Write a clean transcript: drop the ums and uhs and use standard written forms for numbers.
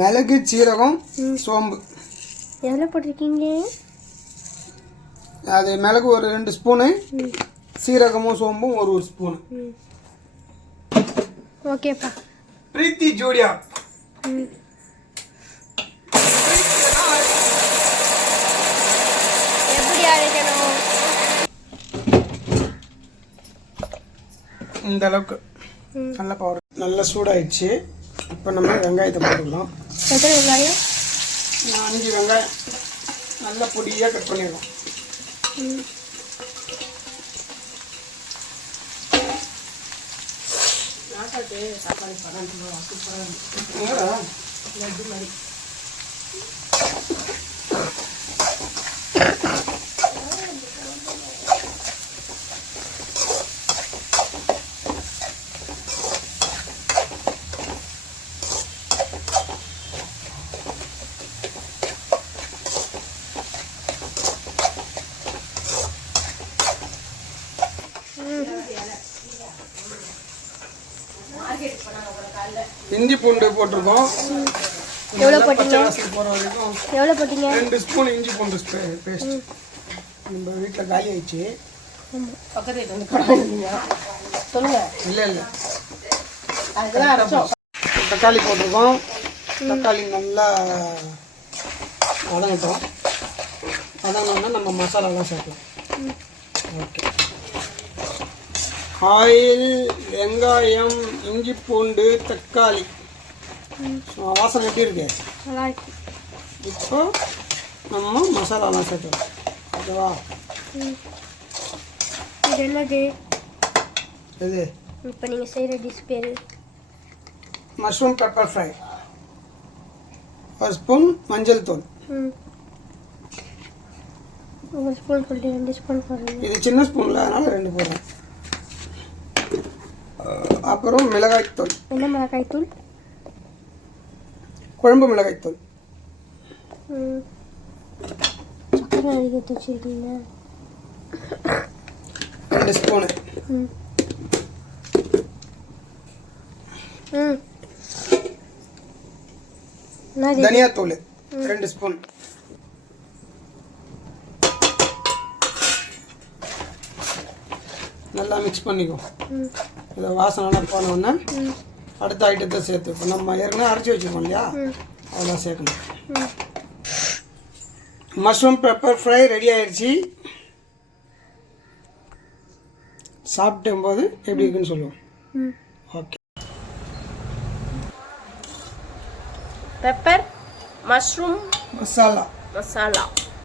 மிளகு, சீரகம், சோம்பு. எவ்வளோ போட்டிருக்கீங்க? அது மிளகு ஒரு 2 ஸ்பூனு, சீரகமும் சோம்பும் ஒரு ஸ்பூனு. ஓகேப்பா. பிரீத்தி ஜோடியா எப்படி அரைக்கணும்? இந்த அளவுக்கு நல்ல பவர். நல்லா சூடாயிடுச்சு. இப்போ நம்ம வெங்காயத்தை போட்டுக்கலாம். எத்தனை வெங்காயம்? 5 வெங்காயம் நல்லா பொடியாக கட் பண்ணிடலாம். இஞ்சி பூண்டு போட்டிருக்கோம். எவ்வளோ போட்டீங்க? போகிற வரைக்கும் எவ்வளோ போட்டீங்க? 2 ஸ்பூன் இஞ்சி பூண்டு பேஸ்ட். நம்ம வீட்டில் காலி ஆயிடுச்சு. சொல்லுங்க. இல்லை தக்காளி போட்டிருக்கோம். தக்காளி நல்லா வதங்கட்டும். வதங்கினோன்னா நம்ம மசாலாலாம் சேர்க்கலாம். ஓகே. ஆயில், வெங்காயம், இஞ்சி பூண்டு, தக்காளி. வாசனை எப்படி இருக்கு? நல்லா இருக்கு. இப்போ நம்ம மசாலாலாம் சேர்க்கலாம். ஓகேவா? இது என்னது? இது இப்போ நீங்கள் செய்கிற டிஷ் பேர் மஷ்ரூம் பெப்பர் ஃப்ரை. 1 ஸ்பூன் மஞ்சள் தூள். 1 ஸ்பூன் சொல்லிட்டு 2 ஸ்பூன் போடுறீங்க. இது சின்ன ஸ்பூனில், அதனால் 2 போடுறேன். அப்புறம் மிளகாய்த்தூள். என்ன மிளகாய்த்தூள்? குழம்பு மிளகாய்த்தூள். சக்கரை அதிக வச்சுருக்கீங்க. 2 ஸ்பூனு. தனியாத்தூள் 2 ஸ்பூன். நல்லா மிக்ஸ் பண்ணிக்கோ. இதை வாசனைலாம் போனோடனே அடுத்த ஐட்டத்தை சேர்த்து. இப்போ நம்ம ஏற்கனவே அரைச்சி வச்சுருக்கோம் இல்லையா, அதெல்லாம் சேர்க்கணும். மஷ்ரூம் பெப்பர் ஃப்ரை ரெடி ஆயிடுச்சு. சாப்பிட்டும்போது எப்படி இருக்குன்னு சொல்லுவோம். ஓகே. Pepper mushroom masala.